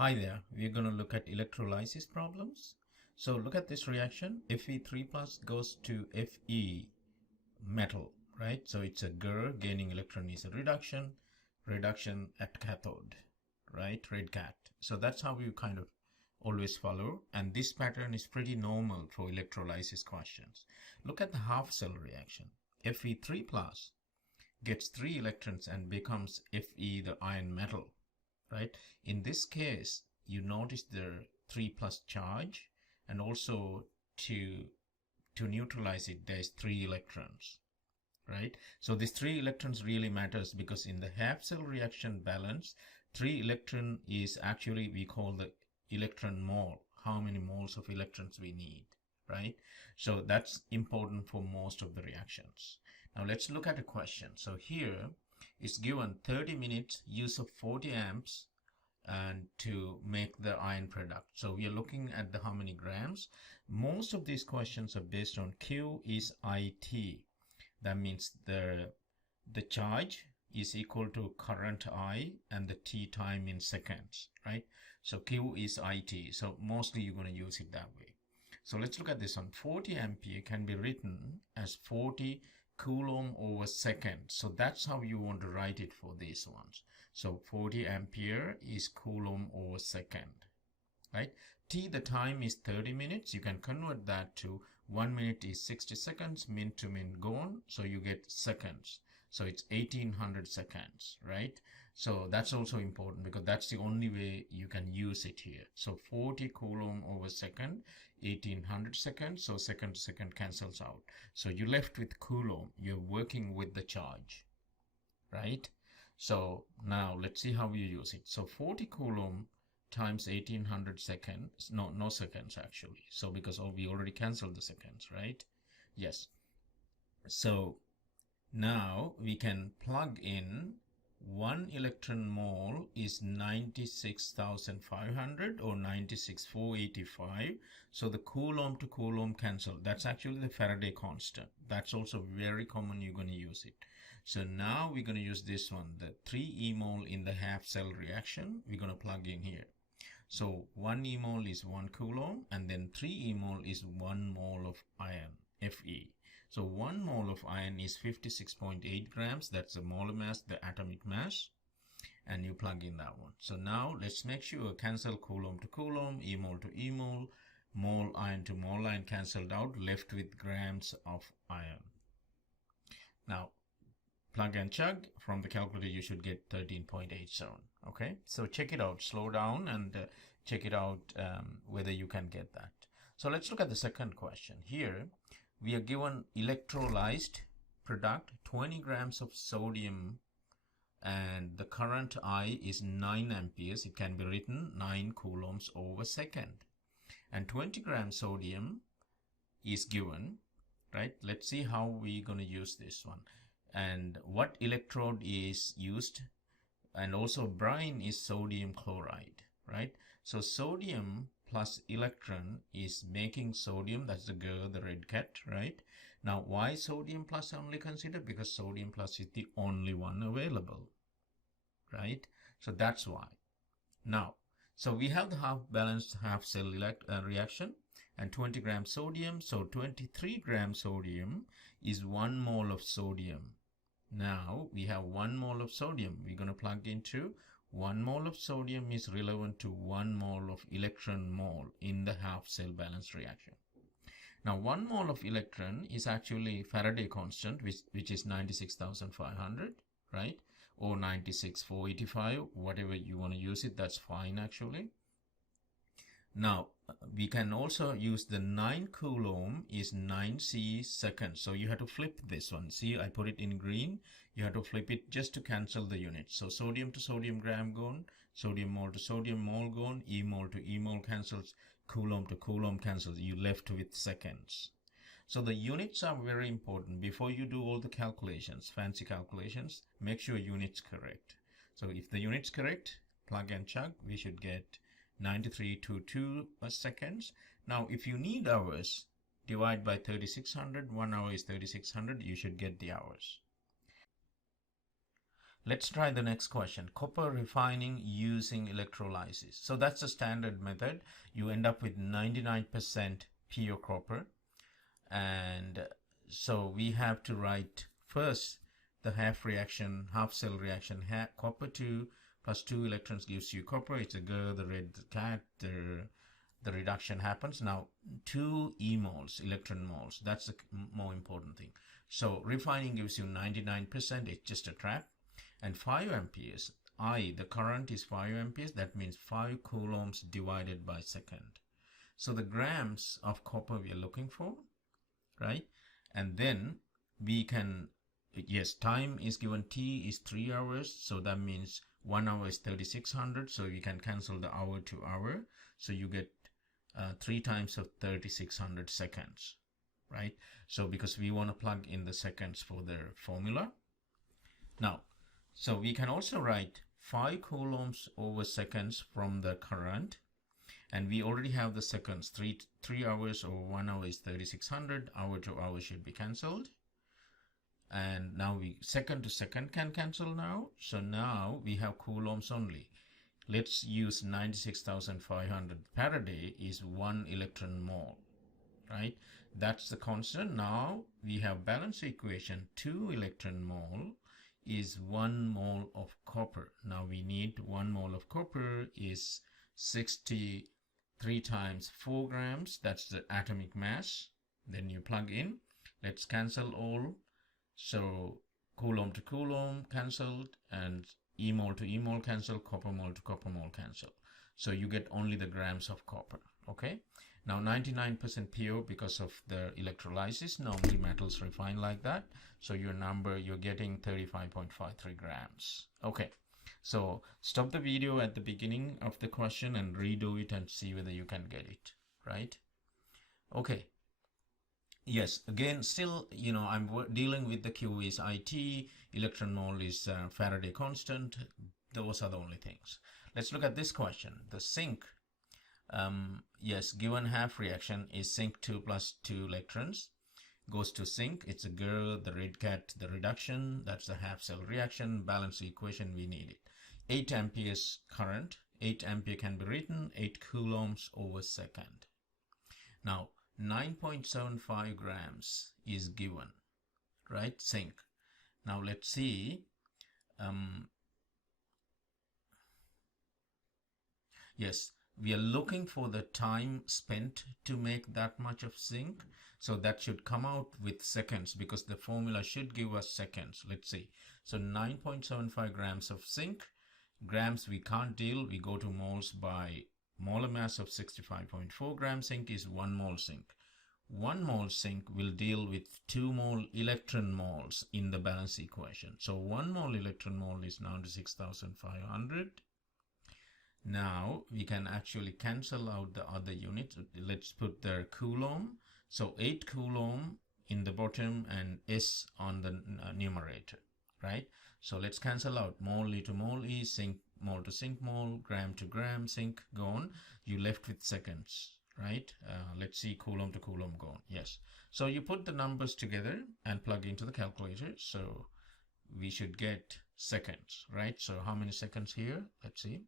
Hi there, we're going to look at electrolysis problems. So look at this reaction. Fe3 plus goes to Fe metal, right? So it's a GER, gaining electron is a reduction at cathode, right? Red cat. So that's how you kind of always follow. And this pattern is pretty normal for electrolysis questions. Look at the half cell reaction. Fe3 plus gets 3 electrons and becomes Fe, the iron metal. Right? In this case, you notice the 3 plus charge, and also to neutralize it, there's 3 electrons, right? So these 3 electrons really matters because in the half cell reaction balance, 3 electron is actually, we call the electron mole, how many moles of electrons we need, right? So that's important for most of the reactions. Now let's look at a question. So here, it's given 30 minutes use of 40 amps and to make the iron product. So we are looking at the how many grams. Most of these questions are based on Q is IT. That means the charge is equal to current I and the T time in seconds, right? So Q is IT. So mostly you're going to use it that way. So let's look at this one. 40 ampere can be written as 40 coulomb over second. So that's how you want to write it for these ones. So 40 ampere is coulomb over second, right? T, the time is 30 minutes. You can convert that to 1 minute is 60 seconds, min to min gone. So you get seconds. So it's 1800 seconds, right? So that's also important because that's the only way you can use it here. So 40 coulomb over second, 1800 seconds. So second to second cancels out. So you're left with coulomb. You're working with the charge, right? So now let's see how you use it. So 40 coulomb times 1800 seconds, no seconds actually. So because we already canceled the seconds, right? Yes. So now we can plug in 1 electron mole is 96,500 or 96,485. So the coulomb to coulomb cancel. That's actually the Faraday constant. That's also very common. You're going to use it. So now we're going to use this one, the 3 E mole in the half cell reaction. We're going to plug in here. So 1 E mole is 1 coulomb, and then 3 E mole is 1 mole of iron, Fe. So 1 mole of iron is 56.8 grams. That's the molar mass, the atomic mass. And you plug in that one. So now let's make sure cancel coulomb to coulomb, E mole to E mole, mole iron to mole iron cancelled out, left with grams of iron. Now, plug and chug. From the calculator, you should get 13.87. Okay, so check it out. Slow down and check it out whether you can get that. So let's look at the second question. Here, we are given electrolyzed product 20 grams of sodium, and the current I is 9 amperes. It can be written 9 coulombs over second. And 20 grams sodium is given, right? Let's see how we're going to use this one. And what electrode is used, and also brine is sodium chloride, right? So sodium plus electron is making sodium, that's the GER, the red cat, right? Now why sodium plus only considered? Because sodium plus is the only one available, right? So that's why. Now, so we have the half balanced half cell reaction and 20 grams sodium. So 23 grams sodium is 1 mole of sodium. Now we have 1 mole of sodium. We're going to plug into 1 mole of sodium is relevant to 1 mole of electron mole in the half cell balance reaction. Now 1 mole of electron is actually Faraday constant, which is 96,500, right? Or 96,485, whatever you want to use it, that's fine actually. Now, we can also use the 9 coulomb is 9C seconds. So you have to flip this one. See, I put it in green. You have to flip it just to cancel the units. So sodium to sodium gram gone, sodium mole to sodium mole gone, E mole to E mole cancels, coulomb to coulomb cancels. You left with seconds. So the units are very important. Before you do all the calculations, fancy calculations, make sure units correct. So if the unit's correct, plug and chug, we should get 9322 seconds. Now, if you need hours, divide by 3600. 1 hour is 3600. You should get the hours. Let's try the next question. Copper refining using electrolysis. So that's the standard method. You end up with 99% pure copper. And so we have to write first the half cell reaction. Copper 2 plus 2 electrons gives you copper. It's a girl, the red cat, the reduction happens. Now 2 e-moles, electron moles, that's the more important thing. So refining gives you 99%, it's just a trap. And 5 amperes, the current is 5 amperes, that means 5 coulombs divided by second. So the grams of copper we are looking for, right? And then we can, yes, time is given, T is 3 hours, so that means 1 hour is 3600, so we can cancel the hour to hour, so you get 3 times of 3600 seconds, right? So because we want to plug in the seconds for the formula. Now, so we can also write 5 coulombs over seconds from the current, and we already have the seconds. 3 hours over 1 hour is 3600, hour to hour should be cancelled. And now we second to second can cancel now. So now we have coulombs only. Let's use 96,500 Faraday is 1 electron mole, right? That's the constant. Now we have balance equation. 2 electron mole is 1 mole of copper. Now we need 1 mole of copper is 63 times 4 grams. That's the atomic mass. Then you plug in. Let's cancel all. So coulomb to coulomb cancelled, and e-mole to e-mole cancel, copper mole to copper mole cancel. So you get only the grams of copper. Okay. Now 99% pure because of the electrolysis. Normally metals refine like that. So your number, you're getting 35.53 grams. Okay. So stop the video at the beginning of the question and redo it and see whether you can get it, right? Okay. Yes, again, still, I'm dealing with the Q is IT, electron mole is Faraday constant. Those are the only things. Let's look at this question. The zinc, yes, given half reaction is zinc 2 plus 2 electrons. Goes to zinc, it's a girl, the red cat, the reduction, that's the half cell reaction, balance equation, we need it. 8 amperes current, 8 ampere can be written, 8 coulombs over second. Now, 9.75 grams is given, right? Zinc. Now let's see. Yes, we are looking for the time spent to make that much of zinc. So that should come out with seconds because the formula should give us seconds. Let's see. So 9.75 grams of zinc. Grams we can't deal. We go to moles by molar mass of 65.4 grams zinc is 1 mole zinc. 1 mole zinc will deal with 2 mole electron moles in the balance equation. So 1 mole electron mole is now to 6,500. Now we can actually cancel out the other units. Let's put the coulomb. So 8 coulomb in the bottom and S on the numerator, right? So let's cancel out mole to mole E, zinc mole to zinc mole, gram to gram, zinc gone. You left with seconds, right? Let's see coulomb to coulomb gone. Yes. So you put the numbers together and plug into the calculator. So we should get seconds, right? So how many seconds here? Let's see.